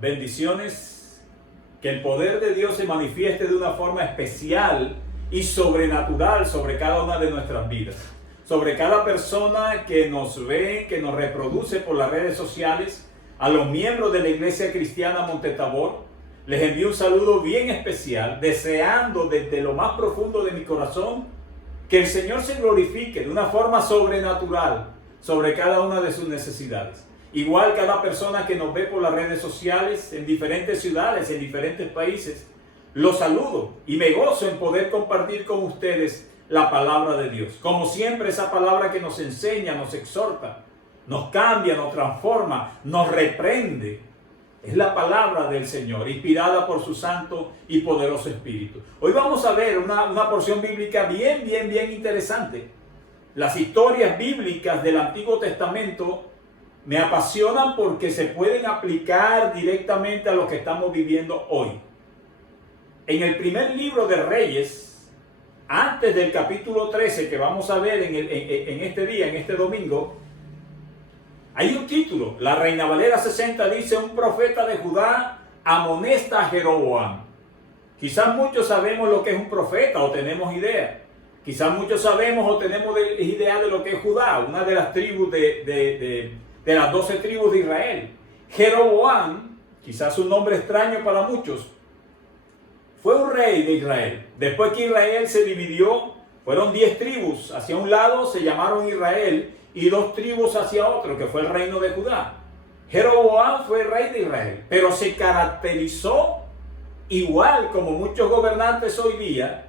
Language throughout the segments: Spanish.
Bendiciones, que el poder de Dios se manifieste de una forma especial y sobrenatural sobre cada una de nuestras vidas, sobre cada persona que nos ve, que nos reproduce por las redes sociales, a los miembros de la Iglesia Cristiana Montetabor. Les envío un saludo bien especial, deseando desde lo más profundo de mi corazón que el Señor se glorifique de una forma sobrenatural sobre cada una de sus necesidades. Igual cada persona que nos ve por las redes sociales en diferentes ciudades, en diferentes países, los saludo y me gozo en poder compartir con ustedes la palabra de Dios. Como siempre, esa palabra que nos enseña, nos exhorta, nos cambia, nos transforma, nos reprende. Es la palabra del Señor, inspirada por su santo y poderoso Espíritu. Hoy vamos a ver una porción bíblica bien interesante. Las historias bíblicas del Antiguo Testamento me apasionan porque se pueden aplicar directamente a lo que estamos viviendo hoy. En el primer libro de Reyes, antes del capítulo 13 que vamos a ver en este día, en este domingo, hay un título. La Reina Valera 60 dice: un profeta de Judá amonesta a Jeroboam. Quizás muchos sabemos lo que es un profeta o tenemos idea. Quizás muchos sabemos o tenemos idea de lo que es Judá, una de las tribus de las 12 tribus de Israel. Jeroboam, quizás un nombre extraño para muchos, fue un rey de Israel. Después que Israel se dividió, fueron 10 tribus. Hacia un lado se llamaron Israel y 2 tribus hacia otro, que fue el reino de Judá. Jeroboam fue rey de Israel, pero se caracterizó, igual como muchos gobernantes hoy día,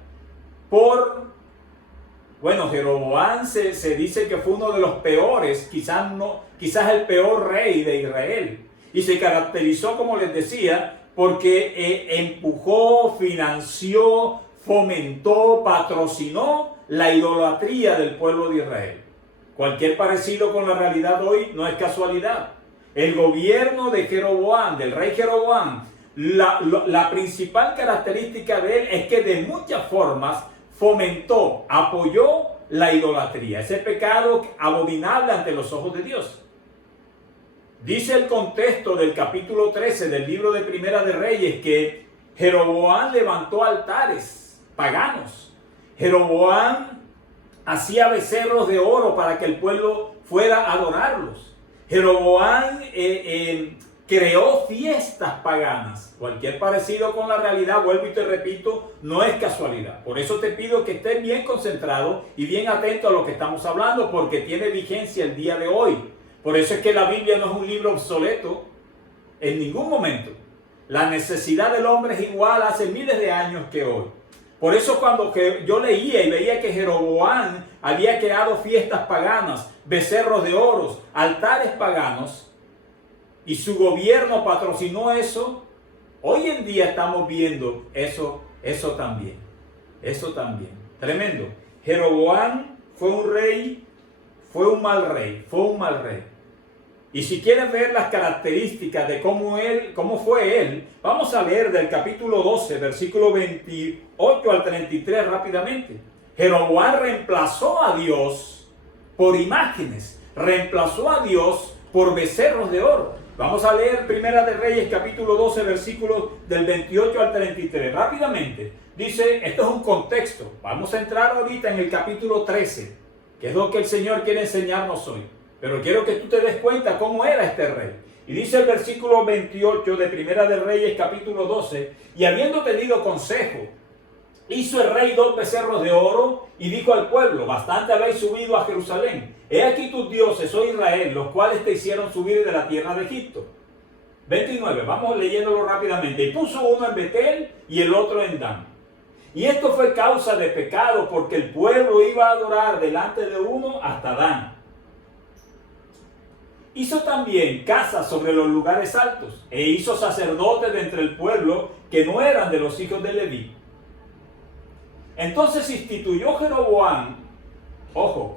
Jeroboam se dice que fue uno de los peores, quizás el peor rey de Israel. Y se caracterizó, como les decía, porque empujó, financió, fomentó, patrocinó la idolatría del pueblo de Israel. Cualquier parecido con la realidad hoy no es casualidad. El gobierno de Jeroboam, del rey Jeroboam, la principal característica de él es que de muchas formas fomentó, apoyó la idolatría, ese pecado abominable ante los ojos de Dios. Dice el contexto del capítulo 13 del libro de Primera de Reyes que Jeroboam levantó altares paganos. Jeroboam hacía becerros de oro para que el pueblo fuera a adorarlos. Jeroboam creó fiestas paganas. Cualquier parecido con la realidad, vuelvo y te repito, no es casualidad. Por eso te pido que estés bien concentrado y bien atento a lo que estamos hablando, porque tiene vigencia el día de hoy. Por eso es que la Biblia no es un libro obsoleto en ningún momento. La necesidad del hombre es igual hace miles de años que hoy. Por eso cuando yo leía y veía que Jeroboam había creado fiestas paganas, becerros de oro, altares paganos, y su gobierno patrocinó eso, hoy en día estamos viendo eso también. Eso también. Tremendo. Jeroboam fue un rey, fue un mal rey. Y si quieres ver las características de cómo fue él, vamos a leer del capítulo 12, versículo 28 al 33 rápidamente. Jeroboam reemplazó a Dios por imágenes, reemplazó a Dios por becerros de oro. Vamos a leer Primera de Reyes, capítulo 12, versículos del 28 al 33. Rápidamente, dice, esto es un contexto. Vamos a entrar ahorita en el capítulo 13, que es lo que el Señor quiere enseñarnos hoy. Pero quiero que tú te des cuenta cómo era este rey. Y dice el versículo 28 de Primera de Reyes, capítulo 12, y habiendo tenido consejo, hizo el rey 2 becerros de oro y dijo al pueblo: bastante habéis subido a Jerusalén. He aquí tus dioses, oh Israel, los cuales te hicieron subir de la tierra de Egipto. 29, vamos leyéndolo rápidamente. Y puso uno en Betel y el otro en Dan. Y esto fue causa de pecado, porque el pueblo iba a adorar delante de uno hasta Dan. Hizo también casas sobre los lugares altos, e hizo sacerdotes de entre el pueblo que no eran de los hijos de Leví. Entonces instituyó Jeroboam,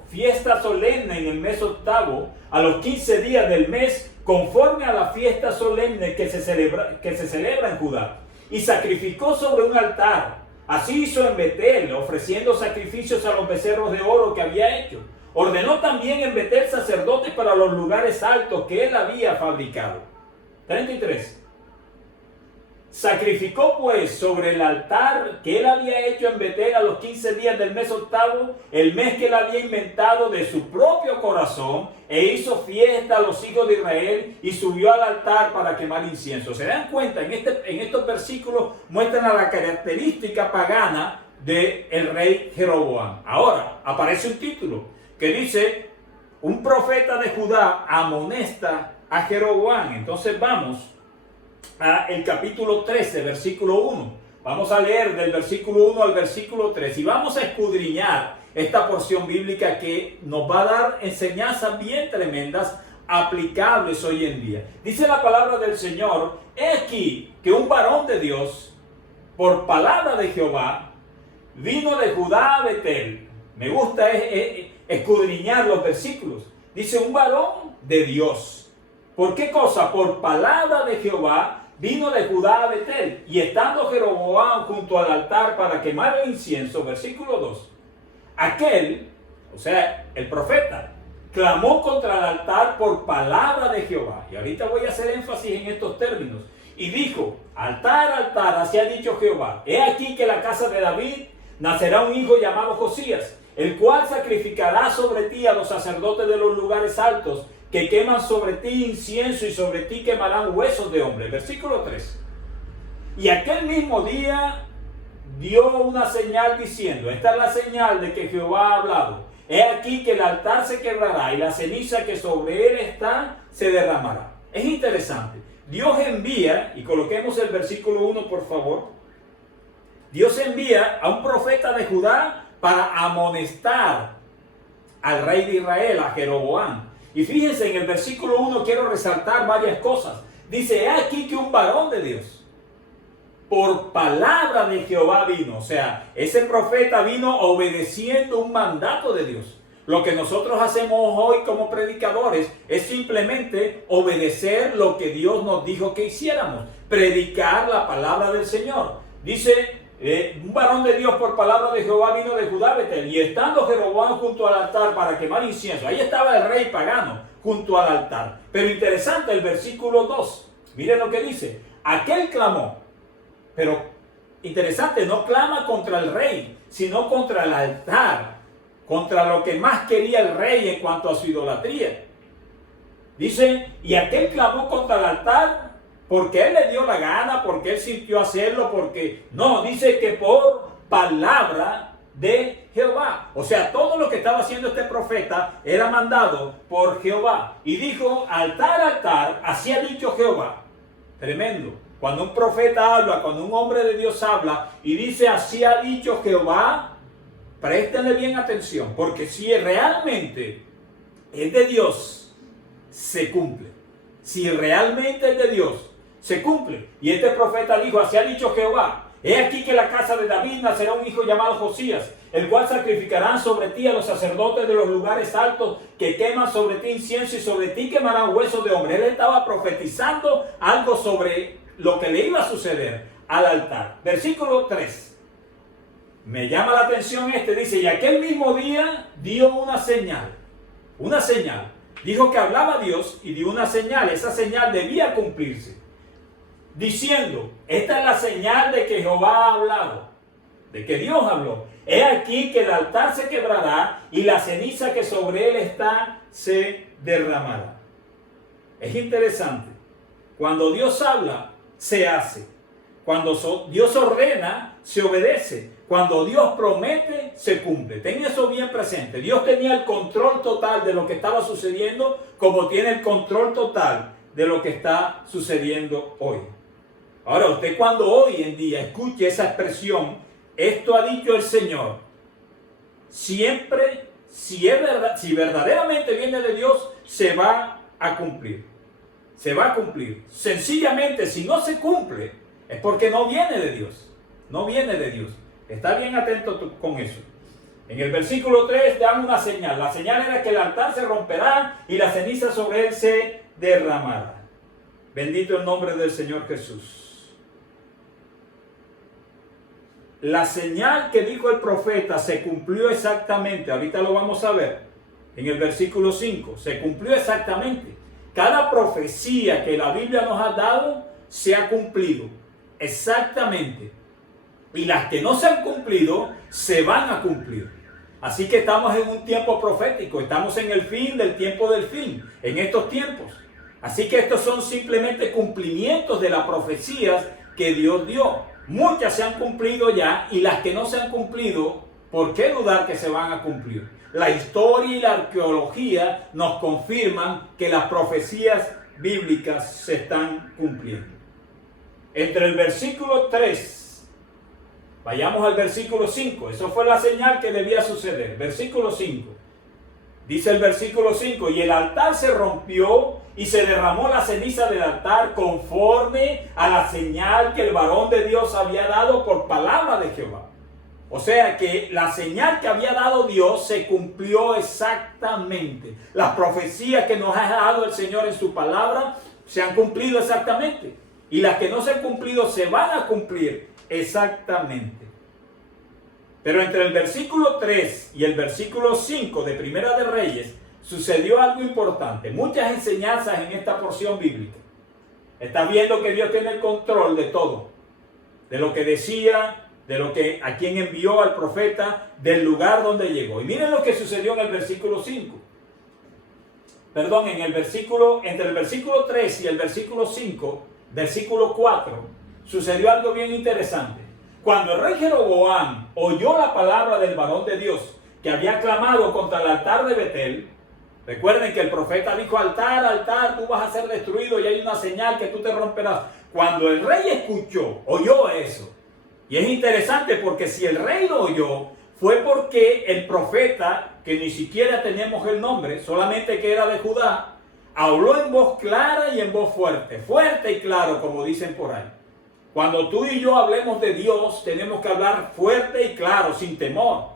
fiesta solemne en el mes octavo, a los 15 días del mes, conforme a la fiesta solemne que se celebra en Judá, y sacrificó sobre un altar. Así hizo en Betel, ofreciendo sacrificios a los becerros de oro que había hecho. Ordenó también en Betel sacerdotes para los lugares altos que él había fabricado. 33. Sacrificó pues sobre el altar que él había hecho en Betel a los 15 días del mes octavo, el mes que él había inventado de su propio corazón, e hizo fiesta a los hijos de Israel y subió al altar para quemar incienso. ¿Se dan cuenta? En estos versículos muestran a la característica pagana del rey Jeroboam. Ahora aparece un título que dice: un profeta de Judá amonesta a Jeroboam. Entonces vamos a el capítulo 13, versículo 1. Vamos a leer del versículo 1 al versículo 3 y vamos a escudriñar esta porción bíblica que nos va a dar enseñanzas bien tremendas, aplicables hoy en día. Dice la palabra del Señor: he aquí que un varón de Dios, por palabra de Jehová, vino de Judá a Betel. Me gusta escudriñar los versículos. Dice: un varón de Dios. ¿Por qué cosa? Por palabra de Jehová vino de Judá a Betel. Y estando Jeroboam junto al altar para quemar el incienso, versículo 2, aquel, o sea, el profeta, clamó contra el altar por palabra de Jehová. Y ahorita voy a hacer énfasis en estos términos. Y dijo: altar, altar, así ha dicho Jehová, he aquí que la casa de David nacerá un hijo llamado Josías, el cual sacrificará sobre ti a los sacerdotes de los lugares altos, que queman sobre ti incienso, y sobre ti quemarán huesos de hombre. Versículo 3. Y aquel mismo día dio una señal diciendo: esta es la señal de que Jehová ha hablado. He aquí que el altar se quebrará y la ceniza que sobre él está se derramará. Es interesante. Dios envía, y coloquemos el versículo 1 por favor. Dios envía a un profeta de Judá para amonestar al rey de Israel, a Jeroboam. Y fíjense, en el versículo 1 quiero resaltar varias cosas. Dice: he aquí que un varón de Dios, por palabra de Jehová vino. O sea, ese profeta vino obedeciendo un mandato de Dios. Lo que nosotros hacemos hoy como predicadores es simplemente obedecer lo que Dios nos dijo que hiciéramos. Predicar la palabra del Señor. Dice: un varón de Dios por palabra de Jehová vino de Judá a Betel, y estando Jeroboam junto al altar para quemar incienso. Ahí estaba el rey pagano junto al altar. Pero interesante el versículo 2. Miren lo que dice: aquel clamó. Pero interesante, no clama contra el rey, sino contra el altar, contra lo que más quería el rey en cuanto a su idolatría. Dice: y aquel clamó contra el altar porque él le dio la gana, porque él sintió hacerlo, porque no, dice que por palabra de Jehová. O sea, todo lo que estaba haciendo este profeta era mandado por Jehová. Y dijo: altar, altar, así ha dicho Jehová. Tremendo. Cuando un profeta habla, cuando un hombre de Dios habla y dice: así ha dicho Jehová, préstenle bien atención, porque si realmente es de Dios, se cumple. Si realmente es de Dios, se cumple. Y este profeta dijo: así ha dicho Jehová, he aquí que la casa de David nacerá un hijo llamado Josías, el cual sacrificarán sobre ti a los sacerdotes de los lugares altos, que queman sobre ti incienso, y sobre ti quemarán huesos de hombre. Él estaba profetizando algo sobre lo que le iba a suceder al altar. Versículo 3. Me llama la atención dice: y aquel mismo día dio una señal. Una señal. Dijo que hablaba Dios y dio una señal. Esa señal debía cumplirse. Diciendo: esta es la señal de que Jehová ha hablado, de que Dios habló. He aquí que el altar se quebrará y la ceniza que sobre él está se derramará. Es interesante. Cuando Dios habla, se hace. Cuando Dios ordena, se obedece. Cuando Dios promete, se cumple. Ten eso bien presente. Dios tenía el control total de lo que estaba sucediendo, como tiene el control total de lo que está sucediendo hoy. Ahora, usted cuando hoy en día escuche esa expresión: esto ha dicho el Señor, siempre, si verdaderamente viene de Dios, se va a cumplir. Se va a cumplir. Sencillamente, si no se cumple, es porque no viene de Dios. No viene de Dios. Está bien atento con eso. En el versículo 3 dan una señal. La señal era que el altar se romperá y la ceniza sobre él se derramará. Bendito el nombre del Señor Jesús. La señal que dijo el profeta se cumplió exactamente. Ahorita lo vamos a ver. En el versículo 5. Se cumplió exactamente. Cada profecía que la Biblia nos ha dado se ha cumplido. exactamente. Y las que no se han cumplido, se van a cumplir. Así que estamos en un tiempo profético, estamos en el fin del tiempo del fin, en estos tiempos. Así que estos son simplemente cumplimientos de las profecías que Dios dio. Muchas se han cumplido ya y las que no se han cumplido, ¿por qué dudar que se van a cumplir? La historia y la arqueología nos confirman que las profecías bíblicas se están cumpliendo. Entre el versículo 3, vayamos al versículo 5, eso fue la señal que debía suceder. Versículo 5, dice el versículo 5, y el altar se rompió y se derramó la ceniza del altar conforme a la señal que el varón de Dios había dado por palabra de Jehová. O sea que la señal que había dado Dios se cumplió exactamente. Las profecías que nos ha dado el Señor en su palabra se han cumplido exactamente. Y las que no se han cumplido se van a cumplir exactamente. Pero entre el versículo 3 y el versículo 5 de Primera de Reyes sucedió algo importante. Muchas enseñanzas en esta porción bíblica. Estás viendo que Dios tiene el control de todo. De lo que decía, de lo que a quien envió al profeta, del lugar donde llegó. Y miren lo que sucedió en el versículo 5. Perdón, entre el versículo 3 y el versículo 5, versículo 4, sucedió algo bien interesante. Cuando el rey Jeroboam oyó la palabra del varón de Dios que había clamado contra el altar de Betel, recuerden que el profeta dijo: altar, altar, tú vas a ser destruido y hay una señal que tú te romperás. Cuando el rey oyó eso. Y es interesante porque si el rey lo oyó, fue porque el profeta, que ni siquiera teníamos el nombre, solamente que era de Judá, habló en voz clara y en voz fuerte, fuerte y claro, como dicen por ahí. Cuando tú y yo hablemos de Dios, tenemos que hablar fuerte y claro, sin temor.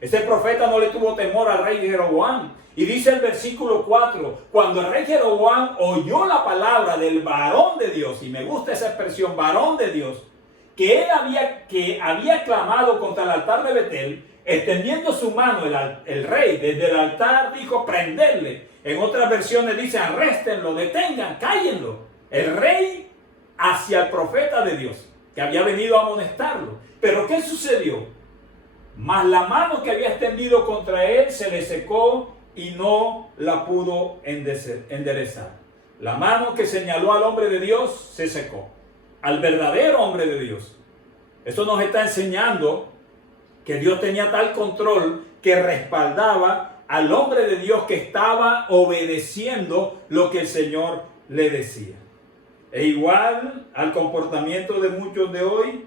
Ese profeta no le tuvo temor al rey Jeroboam. Y dice el versículo 4, cuando el rey Jeroboam oyó la palabra del varón de Dios, y me gusta esa expresión, varón de Dios, que había clamado contra el altar de Betel, extendiendo su mano el rey desde el altar dijo: prenderle. En otras versiones dice: arréstenlo, detengan, cállenlo. El rey hacia el profeta de Dios, que había venido a amonestarlo. Pero ¿qué sucedió? Mas la mano que había extendido contra él se le secó y no la pudo enderezar. La mano que señaló al hombre de Dios se secó. Al verdadero hombre de Dios. Esto nos está enseñando que Dios tenía tal control que respaldaba al hombre de Dios que estaba obedeciendo lo que el Señor le decía. E igual al comportamiento de muchos de hoy,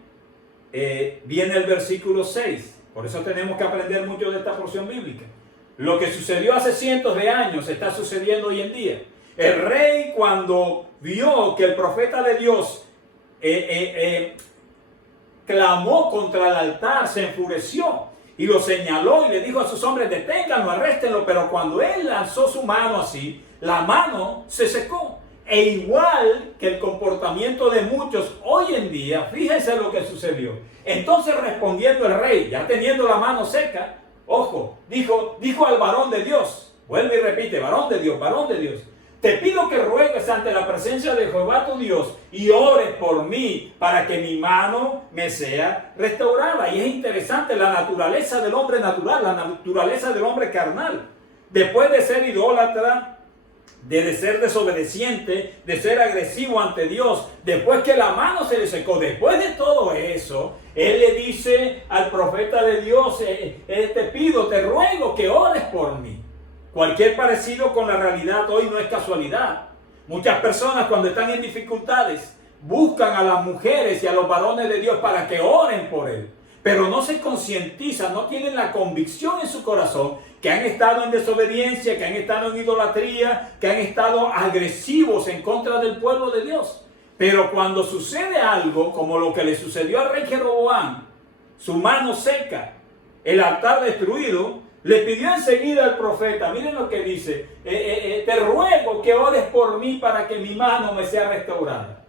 viene el versículo 6. Por eso tenemos que aprender mucho de esta porción bíblica. Lo que sucedió hace cientos de años está sucediendo hoy en día. El rey, cuando vio que el profeta de Dios clamó contra el altar, se enfureció y lo señaló y le dijo a sus hombres: deténganlo, arréstenlo. Pero cuando él lanzó su mano así, la mano se secó. E igual que el comportamiento de muchos hoy en día, fíjense lo que sucedió. Entonces, respondiendo el rey, ya teniendo la mano seca, ojo, dijo al varón de Dios, vuelve y repite: varón de Dios, te pido que ruegues ante la presencia de Jehová tu Dios y ores por mí para que mi mano me sea restaurada. Y es interesante la naturaleza del hombre natural, la naturaleza del hombre carnal. Después de ser idólatra, de ser desobediente, de ser agresivo ante Dios, después que la mano se le secó, después de todo eso, él le dice al profeta de Dios: te pido, te ruego que ores por mí. Cualquier parecido con la realidad hoy no es casualidad. Muchas personas, cuando están en dificultades, buscan a las mujeres y a los varones de Dios para que oren por él. Pero no se concientizan, no tienen la convicción en su corazón que han estado en desobediencia, que han estado en idolatría, que han estado agresivos en contra del pueblo de Dios. Pero cuando sucede algo como lo que le sucedió al rey Jeroboam, su mano seca, el altar destruido, le pidió enseguida al profeta, miren lo que dice: te ruego que ores por mí para que mi mano me sea restaurada.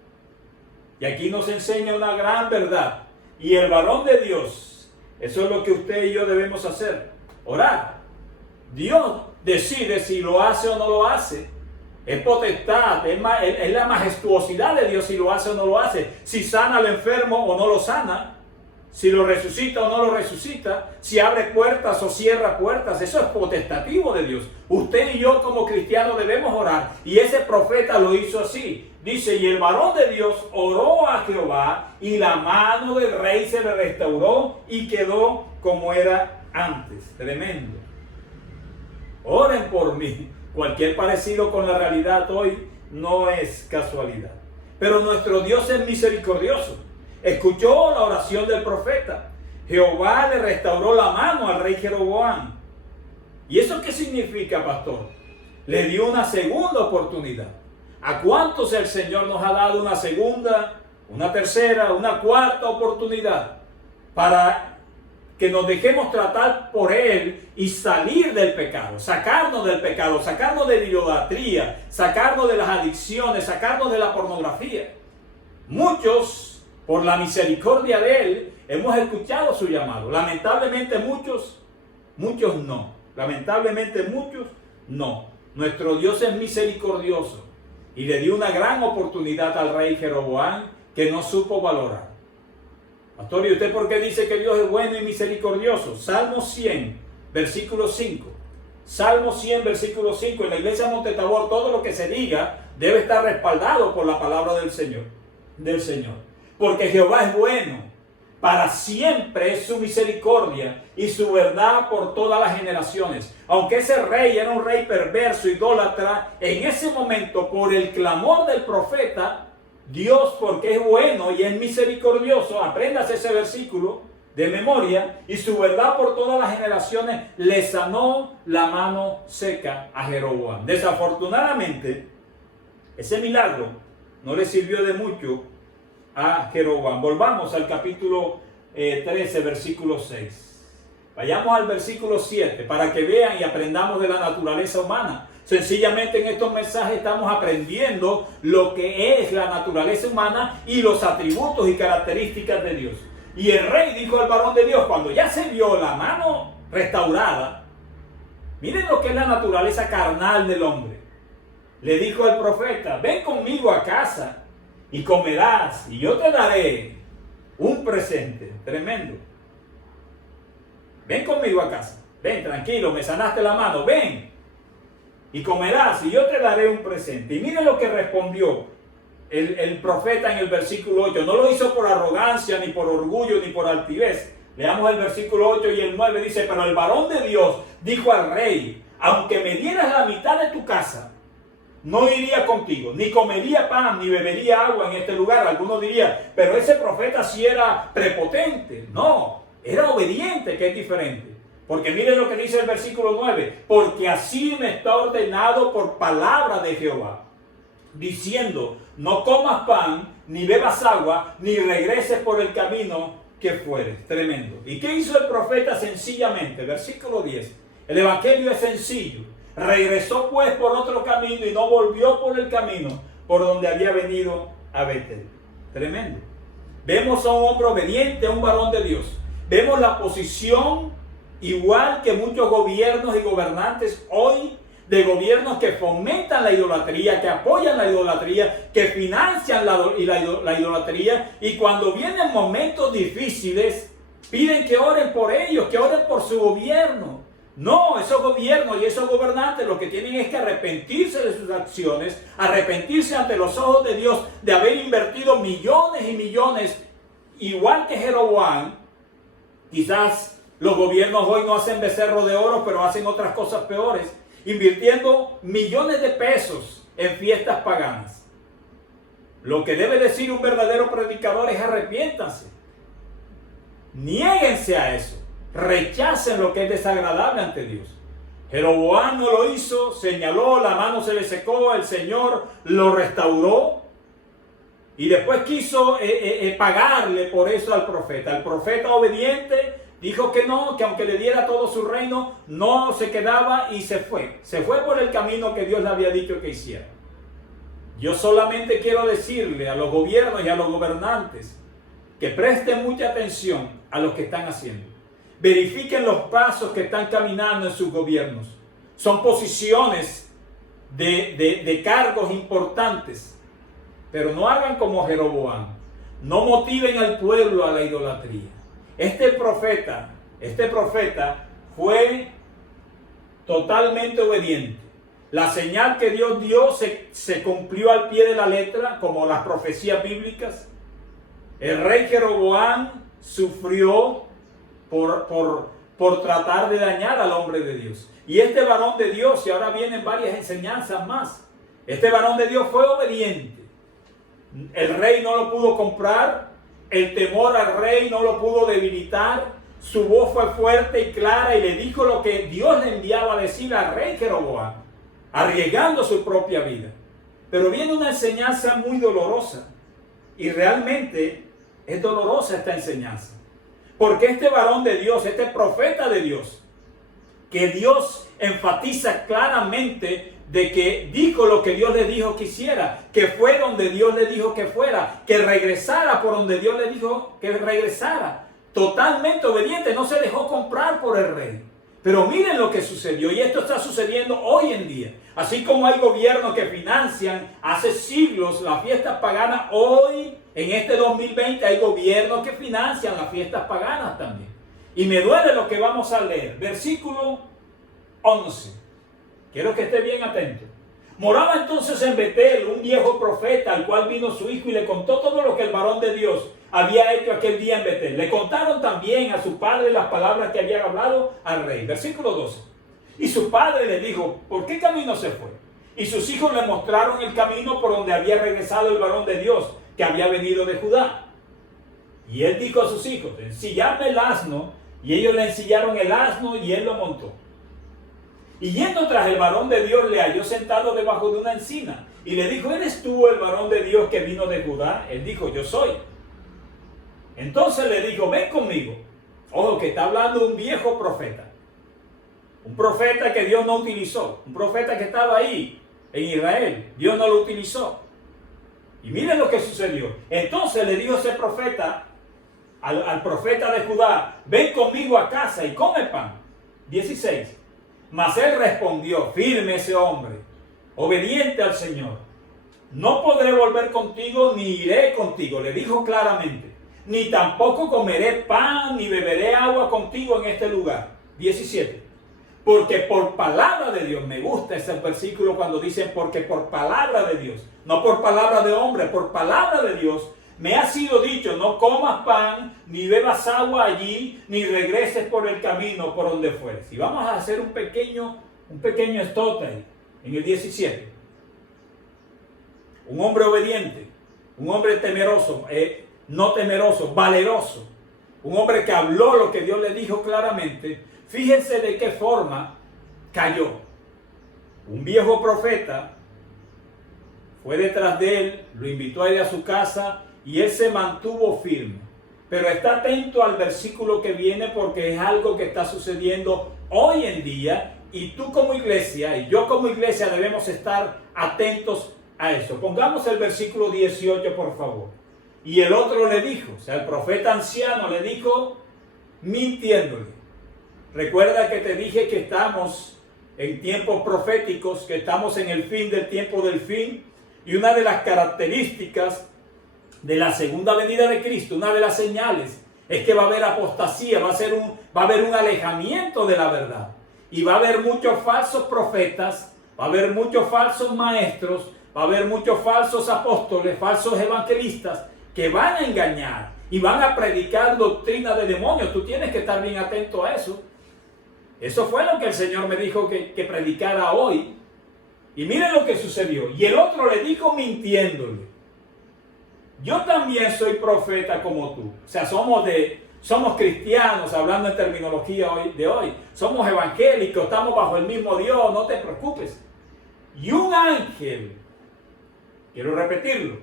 Y aquí nos enseña una gran verdad. Y el varón de Dios, eso es lo que usted y yo debemos hacer: orar. Dios decide si lo hace o no lo hace. Es potestad, es la majestuosidad de Dios si lo hace o no lo hace, si sana al enfermo o no lo sana, si lo resucita o no lo resucita, si abre puertas o cierra puertas. Eso es potestativo de Dios. Usted y yo como cristianos debemos orar, y ese profeta lo hizo así. Dice, y el varón de Dios oró a Jehová, y la mano del rey se le restauró y quedó como era antes. Tremendo. Oren por mí. Cualquier parecido con la realidad hoy no es casualidad. Pero nuestro Dios es misericordioso. Escuchó la oración del profeta. Jehová le restauró la mano al rey Jeroboam. ¿Y eso qué significa, pastor? Le dio una segunda oportunidad. ¿A cuántos el Señor nos ha dado una segunda, una tercera, una cuarta oportunidad para que nos dejemos tratar por Él y salir del pecado, sacarnos del pecado, sacarnos de la idolatría, sacarnos de las adicciones, sacarnos de la pornografía? Muchos, por la misericordia de Él, hemos escuchado su llamado. Lamentablemente muchos no. Lamentablemente muchos no. Nuestro Dios es misericordioso y le dio una gran oportunidad al rey Jeroboam que no supo valorar. Pastor, ¿y usted por qué dice que Dios es bueno y misericordioso? Salmo 100, versículo 5. Salmo 100, versículo 5. En la iglesia de Montetabor, todo lo que se diga debe estar respaldado por la palabra del Señor. Porque Jehová es bueno, para siempre es su misericordia y su verdad por todas las generaciones. Aunque ese rey era un rey perverso, idólatra, en ese momento, por el clamor del profeta, Dios, porque es bueno y es misericordioso, apréndase ese versículo de memoria, y su verdad por todas las generaciones, le sanó la mano seca a Jeroboam. Desafortunadamente, ese milagro no le sirvió de mucho a Jeroboam. Volvamos al capítulo 13, versículo 6. Vayamos al versículo 7 para que vean y aprendamos de la naturaleza humana. Sencillamente en estos mensajes estamos aprendiendo lo que es la naturaleza humana y los atributos y características de Dios. Y el rey dijo al varón de Dios, cuando ya se vio la mano restaurada, miren lo que es la naturaleza carnal del hombre. Le dijo al profeta, ven conmigo a casa y comerás y yo te daré un presente. Tremendo. Ven conmigo a casa. Ven, tranquilo, me sanaste la mano. Ven y comerás y yo te daré un presente. Y miren lo que respondió el profeta en el versículo 8. No lo hizo por arrogancia, ni por orgullo, ni por altivez. Leamos el versículo 8 y el 9. Dice, pero el varón de Dios dijo al rey, aunque me dieras la mitad de tu casa, no iría contigo, ni comería pan, ni bebería agua en este lugar. Algunos dirían, pero ese profeta sí era prepotente. No, era obediente, que es diferente. Porque miren lo que dice el versículo 9. Porque así me está ordenado por palabra de Jehová, diciendo, no comas pan, ni bebas agua, ni regreses por el camino que fueres. Tremendo. ¿Y qué hizo el profeta? Sencillamente, versículo 10. El evangelio es sencillo. Regresó pues por otro camino y no volvió por el camino por donde había venido a Betel. Tremendo. Vemos a un hombre obediente, a un varón de Dios. Vemos la posición igual que muchos gobiernos y gobernantes hoy, de gobiernos que fomentan la idolatría, que apoyan la idolatría, que financian la idolatría, y cuando vienen momentos difíciles, piden que oren por ellos, que oren por su gobierno. No, esos gobiernos y esos gobernantes lo que tienen es que arrepentirse de sus acciones, arrepentirse ante los ojos de Dios de haber invertido millones y millones, igual que Jeroboam. Quizás los gobiernos hoy no hacen becerro de oro, pero hacen otras cosas peores, invirtiendo millones de pesos en fiestas paganas. Lo que debe decir un verdadero predicador es arrepiéntanse. Niéguense a eso. Rechacen lo que es desagradable ante Dios. Jeroboam no lo hizo, señaló, la mano se le secó, el Señor lo restauró y después quiso pagarle por eso al profeta. El profeta obediente dijo que no, que aunque le diera todo su reino, no se quedaba y se fue. Se fue por el camino que Dios le había dicho que hiciera. Yo solamente quiero decirle a los gobiernos y a los gobernantes que presten mucha atención a lo que están haciendo. Verifiquen los pasos que están caminando en sus gobiernos. Son posiciones de cargos importantes. Pero no hagan como Jeroboam. No motiven al pueblo a la idolatría. Este profeta fue totalmente obediente. La señal que Dios dio se cumplió al pie de la letra, como las profecías bíblicas. El rey Jeroboam sufrió por tratar de dañar al hombre de Dios. Y este varón de Dios, y ahora vienen varias enseñanzas más, este varón de Dios fue obediente. El rey no lo pudo comprar, el temor al rey no lo pudo debilitar, su voz fue fuerte y clara y le dijo lo que Dios le enviaba a decir al rey Jeroboam, arriesgando su propia vida. Pero viene una enseñanza muy dolorosa, y realmente es dolorosa esta enseñanza, porque este varón de Dios, este profeta de Dios, que Dios enfatiza claramente de que dijo lo que Dios le dijo que hiciera, que fue donde Dios le dijo que fuera, que regresara por donde Dios le dijo que regresara, totalmente obediente, no se dejó comprar por el rey. Pero miren lo que sucedió, y esto está sucediendo hoy en día. Así como hay gobiernos que financian hace siglos las fiestas paganas, hoy en este 2020 hay gobiernos que financian las fiestas paganas también. Y me duele lo que vamos a leer. Versículo 11. Quiero que esté bien atento. Moraba entonces en Betel un viejo profeta, al cual vino su hijo y le contó todo lo que el varón de Dios había hecho aquel día en Betel. Le contaron también a su padre las palabras que había hablado al rey. Versículo 12. Y su padre le dijo, ¿por qué camino se fue? Y sus hijos le mostraron el camino por donde había regresado el varón de Dios, que había venido de Judá. Y él dijo a sus hijos, ensilladme el asno, y ellos le ensillaron el asno y él lo montó. Y yendo tras el varón de Dios, le halló sentado debajo de una encina. Y le dijo, ¿eres tú el varón de Dios que vino de Judá? Él dijo, yo soy. Entonces le dijo, ven conmigo. Ojo, que está hablando un viejo profeta. Un profeta que Dios no utilizó. Un profeta que estaba ahí en Israel. Dios no lo utilizó. Y miren lo que sucedió. Entonces le dijo ese profeta al profeta de Judá, ven conmigo a casa y come pan. 16. Mas él respondió, firme ese hombre, obediente al Señor. No podré volver contigo ni iré contigo, le dijo claramente. Ni tampoco comeré pan ni beberé agua contigo en este lugar. 17. Porque por palabra de Dios, me gusta ese versículo cuando dicen porque por palabra de Dios, no por palabra de hombre, por palabra de Dios, me ha sido dicho, no comas pan, ni bebas agua allí, ni regreses por el camino por donde fueres. Y vamos a hacer un pequeño stop ahí, en el 17. Un hombre obediente, un hombre temeroso, no temeroso, valeroso. Un hombre que habló lo que Dios le dijo claramente. Fíjense de qué forma cayó. Un viejo profeta fue detrás de él, lo invitó a ir a su casa y él se mantuvo firme. Pero está atento al versículo que viene porque es algo que está sucediendo hoy en día y tú como iglesia y yo como iglesia debemos estar atentos a eso. Pongamos el versículo 18 por favor. Y el otro le dijo, o sea el profeta anciano le dijo mintiéndole. Recuerda que te dije que estamos en tiempos proféticos, que estamos en el fin del tiempo del fin. Y una de las características de la segunda venida de Cristo, una de las señales, es que va a haber apostasía, va a haber un alejamiento de la verdad. Y va a haber muchos falsos profetas, va a haber muchos falsos maestros, va a haber muchos falsos apóstoles, falsos evangelistas, que van a engañar y van a predicar doctrina de demonios. Tú tienes que estar bien atento a eso. Eso fue lo que el Señor me dijo que predicara hoy. Y miren lo que sucedió. Y el otro le dijo mintiéndole, yo también soy profeta como tú. O sea, somos cristianos, hablando en terminología de hoy. Somos evangélicos, estamos bajo el mismo Dios, no te preocupes. Y un ángel, quiero repetirlo,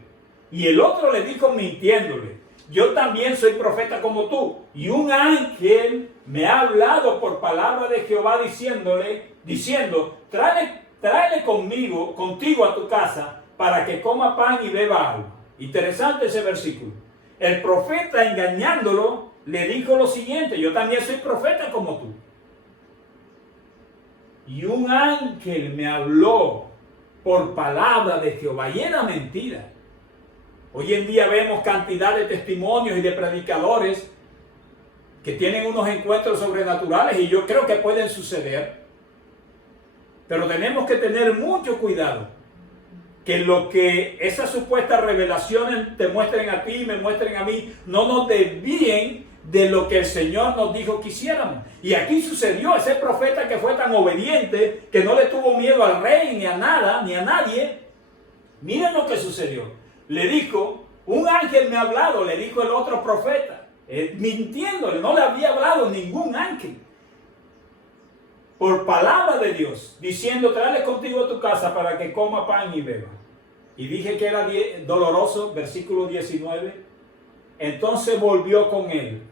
y el otro le dijo mintiéndole, yo también soy profeta como tú. Y un ángel me ha hablado por palabra de Jehová diciendo, tráele contigo a tu casa para que coma pan y beba agua. Interesante ese versículo. El profeta engañándolo le dijo lo siguiente, yo también soy profeta como tú. Y un ángel me habló por palabra de Jehová. Y era mentira. Hoy en día vemos cantidad de testimonios y de predicadores que tienen unos encuentros sobrenaturales, y yo creo que pueden suceder. Pero tenemos que tener mucho cuidado que lo que esas supuestas revelaciones te muestren a ti y me muestren a mí no nos desvíen de lo que el Señor nos dijo que hiciéramos. Y aquí sucedió. Ese profeta que fue tan obediente, que no le tuvo miedo al rey, ni a nada, ni a nadie. Miren lo que sucedió. Le dijo, un ángel me ha hablado, le dijo el otro profeta, mintiéndole, no le había hablado ningún ángel. Por palabra de Dios, diciendo, tráele contigo a tu casa para que coma pan y beba. Y dije que era doloroso, versículo 19. Entonces volvió con él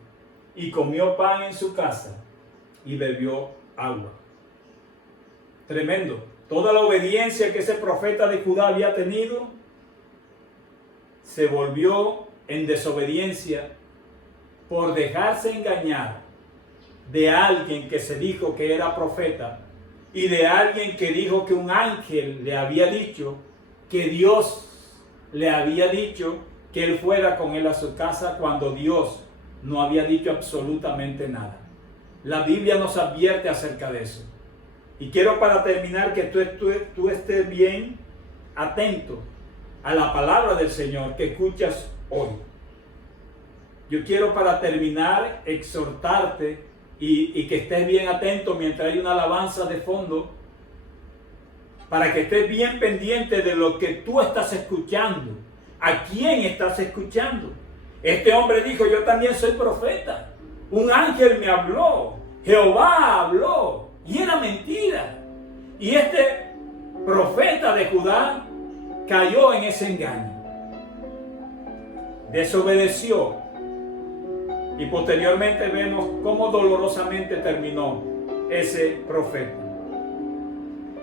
y comió pan en su casa y bebió agua. Tremendo. Toda la obediencia que ese profeta de Judá había tenido se volvió en desobediencia por dejarse engañar de alguien que se dijo que era profeta y de alguien que dijo que un ángel le había dicho que Dios le había dicho que él fuera con él a su casa, cuando Dios no había dicho absolutamente nada. La Biblia nos advierte acerca de eso. Y quiero, para terminar, que tú estés bien atento a la palabra del Señor que escuchas hoy. Yo quiero, para terminar, exhortarte y que estés bien atento mientras hay una alabanza de fondo, para que estés bien pendiente de lo que tú estás escuchando. ¿A quién estás escuchando? Este hombre dijo, yo también soy profeta. Un ángel me habló, Jehová habló, y era mentira. Y este profeta de Judá cayó en ese engaño. Desobedeció. Y posteriormente vemos cómo dolorosamente terminó ese profeta.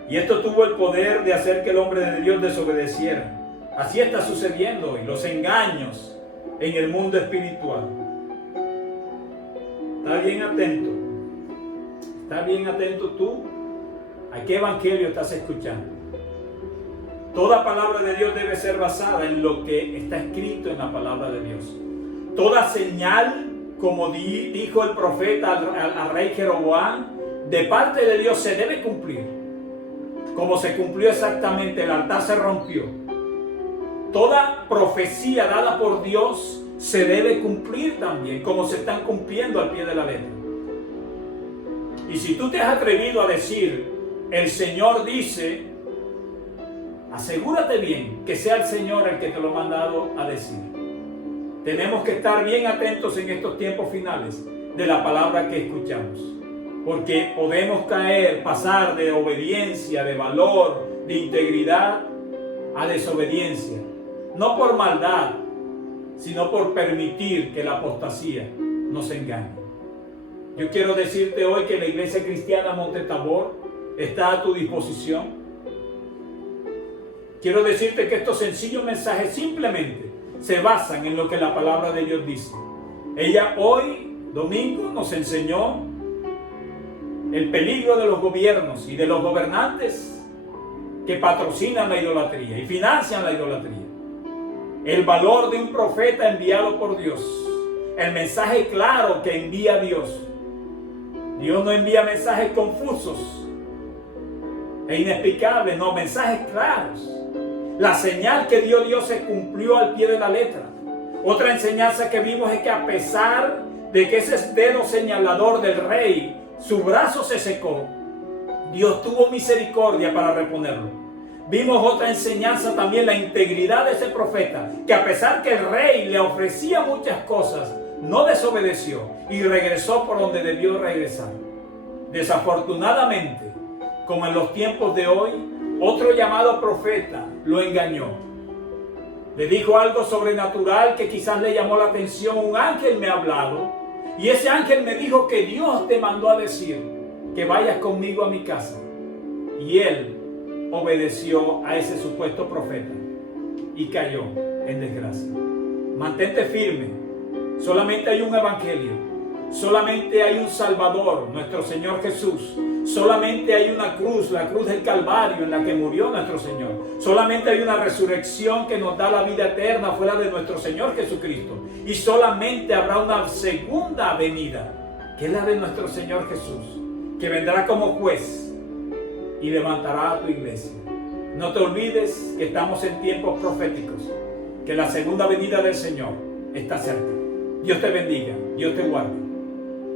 Y esto tuvo el poder de hacer que el hombre de Dios desobedeciera. Así está sucediendo hoy, los engaños en el mundo espiritual. Está bien atento. Está bien atento tú a qué evangelio estás escuchando. Toda palabra de Dios debe ser basada en lo que está escrito en la palabra de Dios. Toda señal, como dijo el profeta al rey Jeroboam, de parte de Dios se debe cumplir. Como se cumplió exactamente, el altar se rompió. Toda profecía dada por Dios se debe cumplir también, como se están cumpliendo al pie de la letra. Y si tú te has atrevido a decir, el Señor dice, asegúrate bien que sea el Señor el que te lo ha mandado a decir. Tenemos que estar bien atentos en estos tiempos finales de la palabra que escuchamos, porque podemos pasar de obediencia, de valor, de integridad, a desobediencia. No por maldad, sino por permitir que la apostasía nos engañe. Yo quiero decirte hoy que la Iglesia Cristiana Monte Tabor está a tu disposición. Quiero decirte que estos sencillos mensajes simplemente se basan en lo que la palabra de Dios dice. Ella hoy, domingo, nos enseñó el peligro de los gobiernos y de los gobernantes que patrocinan la idolatría y financian la idolatría. El valor de un profeta enviado por Dios. El mensaje claro que envía Dios. Dios no envía mensajes confusos e inexplicables, no, mensajes claros. La señal que dio Dios se cumplió al pie de la letra. Otra enseñanza que vimos es que a pesar de que ese dedo señalador del rey, su brazo se secó, Dios tuvo misericordia para reponerlo. Vimos otra enseñanza también, la integridad de ese profeta, que a pesar que el rey le ofrecía muchas cosas, no desobedeció y regresó por donde debió regresar. Desafortunadamente, como en los tiempos de hoy, otro llamado profeta lo engañó. Le dijo algo sobrenatural que quizás le llamó la atención. Un ángel me ha hablado y ese ángel me dijo que Dios te mandó a decir que vayas conmigo a mi casa. Y él obedeció a ese supuesto profeta y cayó en desgracia. Mantente firme. Solamente hay un evangelio. Solamente hay un Salvador, nuestro Señor Jesús. Solamente hay una cruz, la cruz del Calvario en la que murió nuestro Señor. Solamente hay una resurrección que nos da la vida eterna fuera de nuestro Señor Jesucristo. Y solamente habrá una segunda venida, que es la de nuestro Señor Jesús, que vendrá como juez y levantará a tu iglesia. No te olvides que estamos en tiempos proféticos, que la segunda venida del Señor está cerca. Dios te bendiga, Dios te guarde.